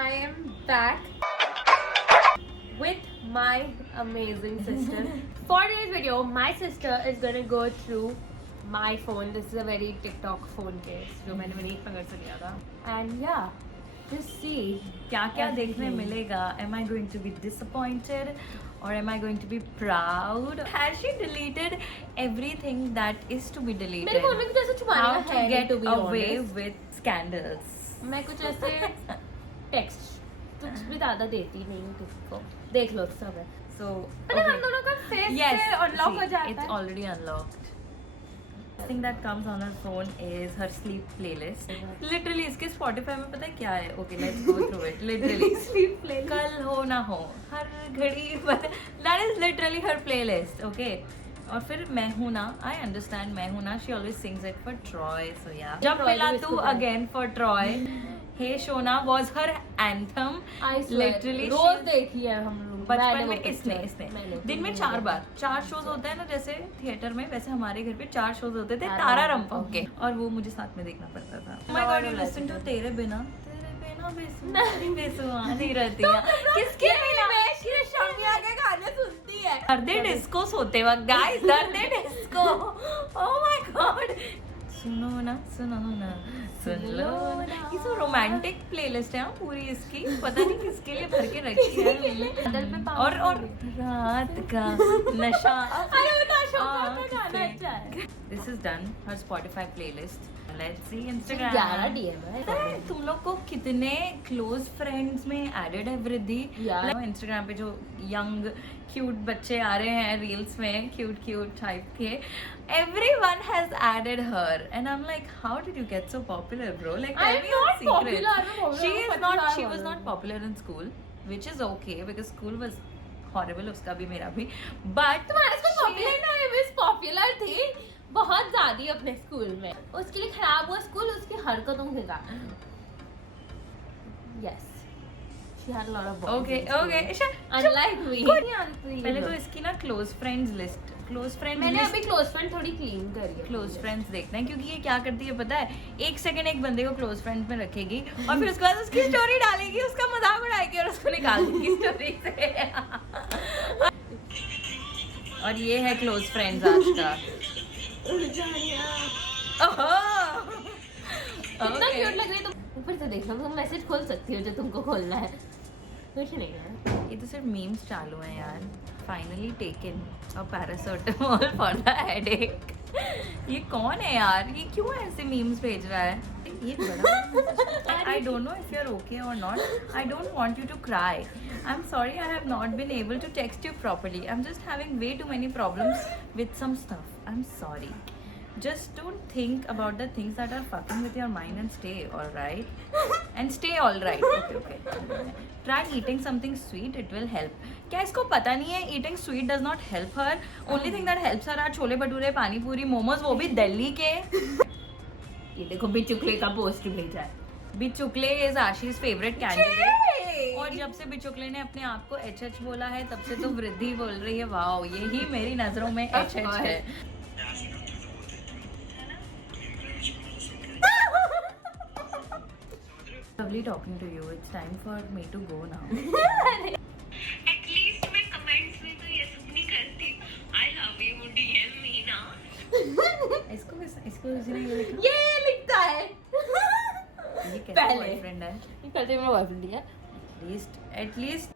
I am back with my amazing sister. For today's video, my sister is gonna go through my phone. This is a very TikTok phone case जो मैंने मेरी एक पकड़ से लिया था. And yeah, just see क्या क्या देखने मिलेगा. Am I going to be disappointed or am I going to be proud? Has she deleted everything that is to be deleted? मेरे फोन में कुछ ऐसा छुपाने How का to है get to be away honest. with scandals? मैं कुछ ऐसे टेक्स्ट कुछ भी ज्यादा देती नहीं हूँ किसी को. देख लो सब है. So अरे हम दोनों का फेस yes, से अनलॉक हो जाता it's है. already unlocked. The thing that comes on her phone is her sleep playlist. Literally इसके Spotify में पता है क्या है? Okay, let's go through it. Literally Sleep playlist. कल हो ना हो हर घड़ी पर that is literally her playlist. Okay. और फिर मैं हूँ ना, I understand मैं हूँ ना, she always sings it for Troy, so yeah. जब Troy मिला भी तू इसको पता है. again for Troy, Hey Shona was her anthem. I swear. Literally rose she- देखी है हम लोग. बचपन मैंने में वो इसने मैंने दिन में 4 बार 4 शोज होते हैं ना जैसे थिएटर में, वैसे हमारे घर पे 4 शोज होते थे तारा तारा रंपा रंपा के, और वो मुझे साथ में देखना पड़ता था. Oh my my God, God, you I listen to like it. तेरे बिना बेसुमानी बेसुमानी रहती है. किसके बिना? शम्या के गाने सुनती है. दर्दे डिस्को सोते वक्त गाइस, दर्दे डिस्को. Oh my god. सुनो ना सुन लो ना. ये तो रोमांटिक प्लेलिस्ट है पूरी इसकी, पता नहीं किसके लिए भर के रखी है हमने. और रात का नशा. अरे वो नशा का गाना अच्छा है. This is done her Spotify playlist. Let's see Instagram. 11 DM है. तुम लोग को कितने क्लोज फ्रेंड्स में एडेड है वृद्धि? Yeah. इंस्टाग्राम पे जो यंग क्यूट बच्चे आ रहे हैं रील्स में, क्यूट टाइप के, everyone has added her and I'm like, how did you get so popular, bro? Like, tell I'm me your not secret. popular, I'm popular. She I'm is not. popular. She was not popular in school, which is okay because school was horrible. उसका भी मेरा भी. But तुम्हारा school popular ना है. Miss popular थी बहुत ज्यादा अपने स्कूल में. उसके लिए खराब हुआ स्कूल उसकी हरकतों के कारण. Yes, she had a lot of okay. Unlike me. पहले तो इसकी ना close friends list, close friends मैंने अभी क्लोज फ्रेंड थोड़ी क्लीन करी है. क्लोज फ्रेंड्स देखना है, क्योंकि ये क्या करती है पता है, 1 सेकंड एक बंदे को क्लोज फ्रेंड्स में रखेगी और फिर उसके बाद उसकी स्टोरी डालेगी, उसका मजाक उड़ाएगी और उसको निकाल देगी स्टोरी से. और ये है क्लोज फ्रेंड्स आज का. कितना क्यूट लग रही है. तुम ऊपर से देखना, तुम मैसेज खोल सकती हो जो तुमको खोलना है. कुछ नहीं है. ये तो सिर्फ मीम्स चालू हैं यार. Finally taken a paracetamol for the headache. ये कौन है यार? ये क्यों ऐसे मीम्स भेज रहा है? ये बड़ा I don't know if you are okay और not. I don't want you to cry. I am sorry I have not been able to text you properly. I am just having way too many problems with some stuff. I am sorry. Just don't think about the things that are fucking with your mind and stay all right. And stay all right. Okay. Try eating something sweet. It will help. क्या इसको पता नहीं है eating sweet does not help her? Only thing that helps her are chole bhature, पानी पूरी, मोमोज, वो भी दिल्ली के. ये देखो बिचुकले का पोस्ट भेजा है. Bichukale is Ashish favourite candidate. और जब से बिचुकले ने अपने आप को HH बोला है तब से तो वृद्धि बोल रही है वाओ यही मेरी नजरों में HH है. Lovely talking to you. It's time for me to go now. At least मैं कमेंट्स में तो ये सब नहीं करती. आई लव यू डीएम मी ना. इसको किसी ने ये लिखा. ये लिखता है. ये कैसा पहले. बॉयफ्रेंड है? ये कहते हैं मेरा बॉयफ्रेंड है. एटलीस्ट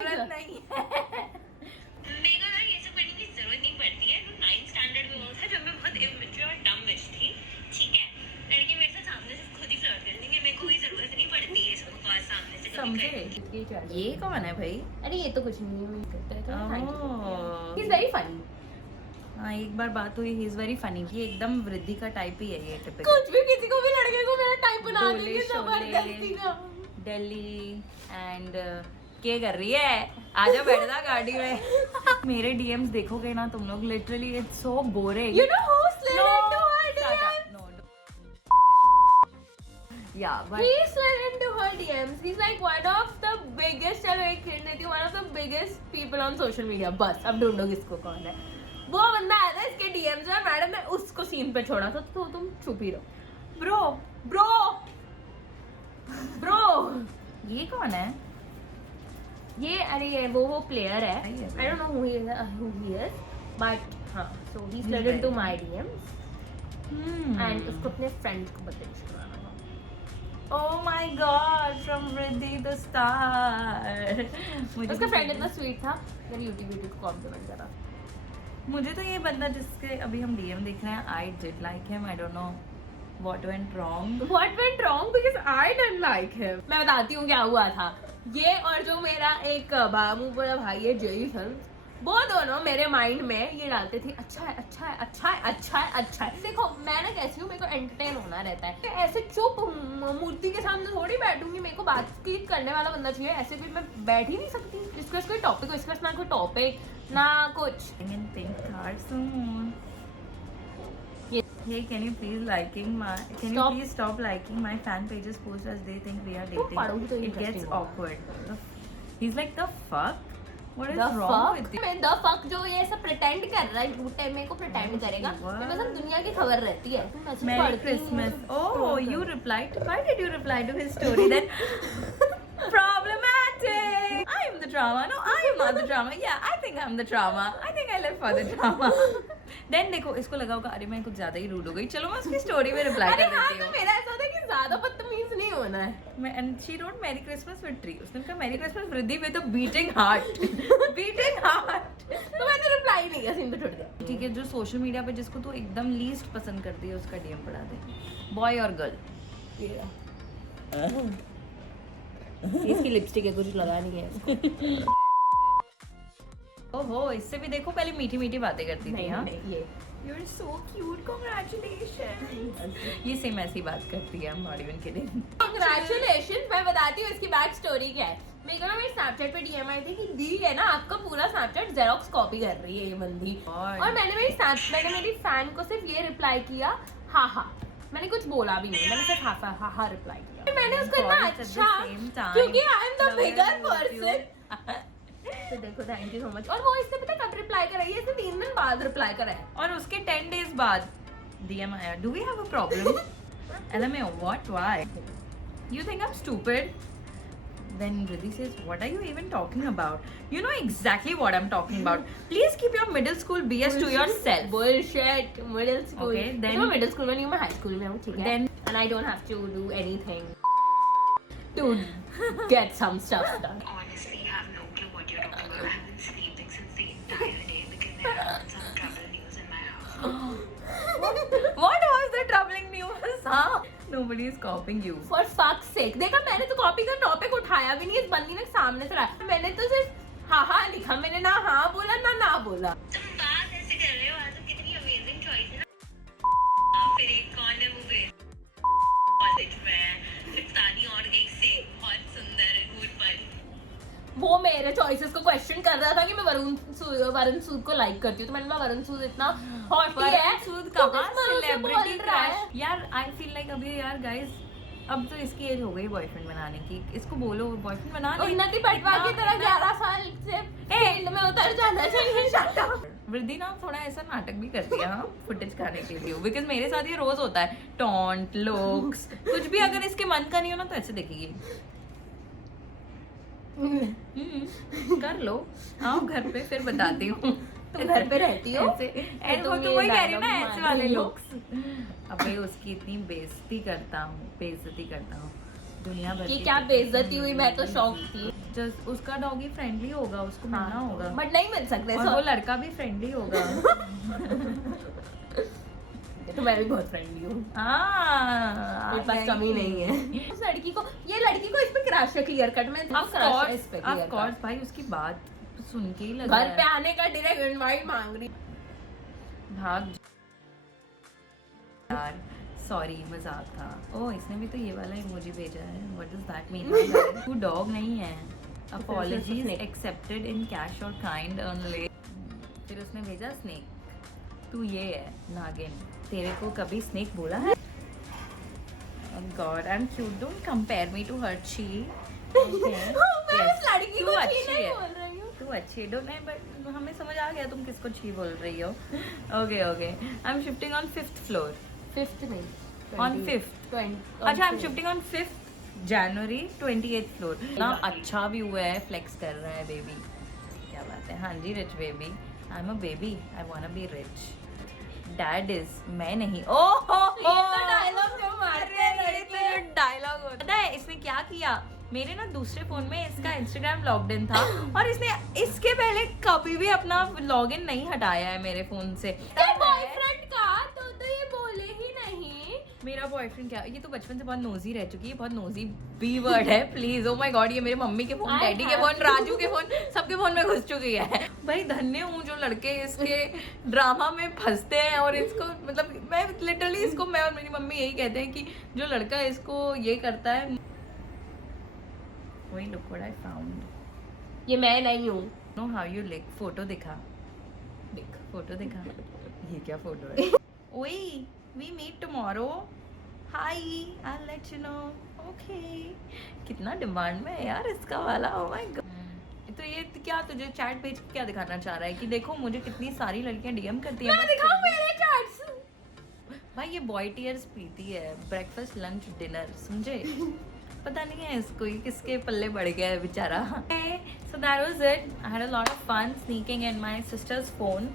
नहीं है. मेरे को ना ये सब करने की जरूरत नहीं पड़ती है. 9th स्टैंडर्ड में वो था जब मैं बहुत इमेच्योर और डम बिच थी. ठीक है, लड़के मेरे से सामने से खुद ही फ्लर्ट कर लेंगे. मेरे को कोई जरूरत नहीं पड़ती है सबको बात सामने से कभी करने समझे? ये कौन है भाई? अरे ये तो कुछ नहीं है. मैं करता है oh. He is very funny. हाँ, एक बार बात हुई. He is very funny. ये एकदम वृद्धि का टाइप ही है. ये टिपिकल कुछ भी किसी को भी लड़के को मेरा टाइप बना डोले देंगे जबरदस्ती शोले. ना. दिल्ली एंड क्या कर रही है? आजा बैठ जा गाड़ी में. मेरे डीएम्स देखोगे ना तुम लोग, literally it's so boring. You know who slid into her DMs? Yeah, but He slid into her DMs. He's like one of the biggest, चलो एक हिंट देती हूँ, one of the biggest people on social media. बस अब ढूंढो किसको कौन है. वो बंदा आया था इसके DMs में. मैडम ने उसको सीन पे छोड़ा था तो तुम चुप ही रहो. ब्रो ये कौन है? ये अरे वो प्लेयर है. Hi, everyone. I don't know who he is, but हाँ, so he slid He's into very my DMs and उसको अपने friend को बदतमीज करवाना था. Oh my God, from Riddhi the Star. उसका friend इतना sweet था, मेरी YouTube वीडियो को compliment करा. मुझे तो ये बंदा जिसके अभी हम DM देख रहे हैं, I did like him. I don't know what went wrong. What went wrong? Because I didn't like him. मैं बताती हूँ क्या हुआ था. ये और जो मेरा एक बाबू बड़ा भाई है जेसन, वो दोनों मेरे माइंड में ये डालते थे अच्छा है अच्छा है अच्छा है अच्छा है अच्छा है. देखो मैं ना कैसी हूँ, मेरे को एंटरटेन होना रहता है. ऐसे चुप मूर्ति के सामने थोड़ी बैठूंगी. मेरे को बातचीत करने वाला बंदा चाहिए. ऐसे भी मैं बैठ ही नहीं सकती. इसके पास कोई टॉपिक हो, इसके पास ना कोई टॉपिक ना कुछ. In pink car soon. ये Hey, can you please Stop. you please stop liking my fan pages post as they think we are dating? पढ़ोगी तो It interesting gets होगा. awkward. He's like the fuck. What is The wrong fuck? with you? मैं the fuck जो ये सब pretend कर रहा है, झूठे मेरे को pretend करेगा. What? मेरे पास दुनिया की खबर रहती है. तुम मैसेज Merry पढ़ती Christmas. हो. Oh, you replied. Why did you reply to his story then? Problematic. I am the drama. No, I am not the drama. Yeah, I think I'm the drama. I think I live for the drama. Then देखो इसको लगा होगा अरे मैं कुछ ज्यादा ही rude हो गई, चलो मैं उसकी स्टोरी में रिप्लाई अरे कर हाँ, देती तो हूँ. मेरा ऐसा होता है कि ज्यादा बदतमीज नहीं होना है. And she wrote Merry Christmas with tree. उसने कहा Merry Christmas Riddhi with a beating heart. Beating heart. तो मैंने रिप्लाई नहीं किया, सीन पे छोड़ दिया. ठीक है, जो सोशल मीडिया पे जिसको तू एकदम लीस्ट पसंद करती है उसका डीएम पढ़ा दे. बॉय और गर्ल. इसकी लिपस्टिक है, कुछ लगा नहीं है इसको. ओहो, इससे भी देखो पहले मीठी मीठी बातें करती थी. नहीं हाँ, नहीं ये You're so cute, congratulations. ये सेम ऐसी बात करती है. I'm not even kidding. Congratulations. मैं बताती हूँ इसकी बैक स्टोरी क्या है. मेरे को ना मेरे स्नैपचैट पे डीएम आई थी कि दी है ना आपका पूरा स्नैपचैट जेरोक्स कॉपी कर रही है ये बंदी. और मैंने मेरी फैन को सिर्फ ये रिप्लाई किया हाँ हाँ. मैंने कुछ बोला भी नहीं, मैंने सिर्फ हाँ हाँ रिप्लाई किया. मैंने उसको इतना अच्छा, क्योंकि I am the bigger person. तो देखो थैंक यू सो मच. और वो इससे पता कब रिप्लाई कर रही है, इसने 3 दिन बाद रिप्लाई करा है. और उसके 10 days बाद डीएम आया, do we have a problem? LMAO, what, why? You think I'm stupid? Then Riddhi says, what are you even talking about? You know exactly what I'm talking about. Please keep your middle school BS to yourself. Bullshit. Middle school. Okay, then- मैं middle school में नहीं हूँ, मैं high school में हूँ, ठीक है. Then- And I don't have to do anything to get some stuff done. Honestly, I have no clue what you're talking about. I've been sleeping since the entire day because there have been some trouble news in my house. What was the troubling news? हाँ, nobody is copying you. For fuck's sake. देखा मैंने तो copy का topic उठाया भी नहीं, इस बंदी ने सामने से लाया. मैंने तो सिर्फ हाँ हाँ लिखा, मैंने ना हाँ बोला ना बोला. तुम बात ऐसे कर रहे हो, आज तो कितनी अमेजिंग चॉइस है ना. फिर एक कौन है वो भी कॉलेज में, फिर तानी और एक से बहुत सुंदर गुड पर. वो मेरे चॉइसेस को क्वेश्चन कर रहा था कि मैं वरुण सूद को लाइक करती हूँ. तो मैंने बोला वरुण सूद इतना हॉट है, वरुण सूद कहाँ सेलिब्रिटी celebrity crush? यार आई फील लाइक अभी यार गाइस अब तो इसकी एज हो गई बॉयफ्रेंड बनाने की. इसको बोलो बॉयफ्रेंड बना ले. उन्नति पटवा की तरह 11 साल से फील्ड में उतर जाना चाहिए. Shut up. वृद्धि ना थोड़ा ऐसा नाटक भी करती है फुटेज खाने के लिए, बिकॉज मेरे साथ ये रोज होता है. टॉन्ट लुक्स कुछ भी अगर इसके मन का नहीं हो ना तो ऐसे देखेगी. कर लो, आओ घर पे फिर बताती हूँ. तुम घर पे रहती हो वो तुम तो ये वही कह रही हूँ ना dialogue ऐसे मार वाले रही हो. लुक्स. अबे उसकी इतनी बेइज्जती करता हूँ दुनिया भर कि की. क्या बेइज्जती हुई, मैं तो शॉक थी. Just उसका डॉगी फ्रेंडली होगा, उसको मिलना होगा. बट नहीं मिल सकते. और वो लड़का भी फ्रेंडली होगा. तो मैं भी बहुत फ्रेंडली हूँ, हाँ, मेरे पास कमी नहीं है. उस लड़की को इस पे क्रश है. क्लियर कट में Of course, भाई उसकी बात सुन के ही लगा घर पे आने का डायरेक्ट इनवाइट मांग रही. भाग यार. सॉरी मजाक था. ओह इसने भी तो ये वाला इमोजी भेजा है. What does that mean? तू डॉग नहीं है. अपॉलजीज एक्सेप्टेड इन कैश और काइंड ओनली. फिर उसने भेजा स्नेक. तू ये है नागिन. तेरे को कभी स्नेक बोला है? God I am cute. Don't compare me to her she. मैं उस लड़की को अच्छी छी नहीं है. बोल रही हूँ. तू अच्छी है. डोंट बट हमें समझ आ गया तुम किसको छी बोल रही हो. Okay I am shifting on 5th floor. 5th नहीं, On 5th. 20. अच्छा, I'm shifting on 5th January 28th floor. ना अच्छा व्यू है, फ्लेक्स कर रहा है बेबी, क्या बात है। हाँ जी rich baby, I am a baby, I want be rich. Dad is, मैं नहीं। डायलॉग होता है। इसने क्या किया, मेरे ना दूसरे फोन में इसका इंस्टाग्राम लॉग्ड इन था और इसने इसके पहले कभी भी अपना लॉगिन नहीं हटाया है मेरे फोन से। बॉयफ्रेंड का तो ये बोले ही नहीं। मेरा बॉयफ्रेंड क्या, ये तो बचपन से बहुत नोजी रह चुकी है, बहुत नोजी बी वर्ड है प्लीज। ओ माय गॉड, ये मेरे मम्मी के फोन, डैडी के फोन, राजू के फोन, सबके फोन में घुस चुकी है। भाई धन्य हूँ जो लड़के इसके ड्रामा में फंसते हैं और इसको, मतलब मैं लिटरली इसको, मैं और मेरी मम्मी यही कहते हैं कि जो लड़का इसको ये करता है। वही लुक व्हाट आई फाउंड, ये मैं नहीं हूँ। No how you like, photo दिखा, दिख फोटो दिखा, ये क्या फोटो है। ओए we meet tomorrow, hi I let you know, okay. कितना डिमांड में है यार इसका वाला, ओ माय गॉड। तो ये क्या तुझे चैट पेज क्या दिखाना चाह रहा है कि देखो मुझे कितनी सारी लड़कियां डीएम करती हैं। मैं दिखाऊं मेरे चैट्स? भाई ये बॉय टीयर्स पीती है, ब्रेकफास्ट लंच डिनर, समझे। पता नहीं है इसको ये किसके पल्ले पड़ गया है बेचारा। So that was it. I had a lot of fun sneaking in my sister's phone.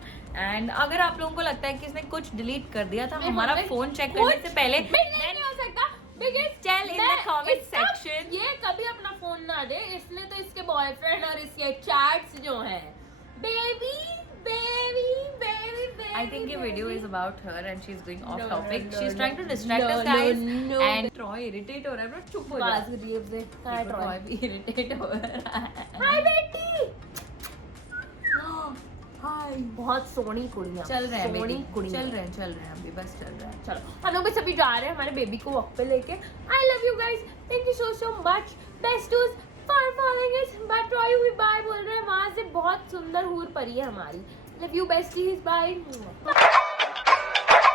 And अगर आप लोगों को लगता है कि इसने कुछ डिलीट कर दिया था हमारा फोन चेक करने से पहले, नहीं हो सकता because tell in the comment section. ये कभी अपना फोन ना दे, इसने तो इसके बॉयफ्रेंड और इसके चैट्स जो हैं, baby baby baby baby. I think ये video is about her and she's going off No, topic. no, She's no, trying to distract no, us guys. no. And Troy irritate हो रहा है, bro चुप हो जा। बस गरीब से कहाँ Troy ट्रॉय? भी irritate हो रहा है। हाय बेटी। हाय, बहुत सोनी कुड़ियाँ, चल रहे हैं सोनी बेटी, कुड़ियाँ। चल रहे हैं अभी, बस चल रहे हैं। चलो हम लोग बस अभी जा रहे हैं हमारे बेबी को वॉक पे लेके। I love you guys, thank you so much, bestoos for following us. But Roy भी बाय बोल रहे हैं, वहाँ से बहुत सुंदर हूर परी है हमारी। Love you besties, bye.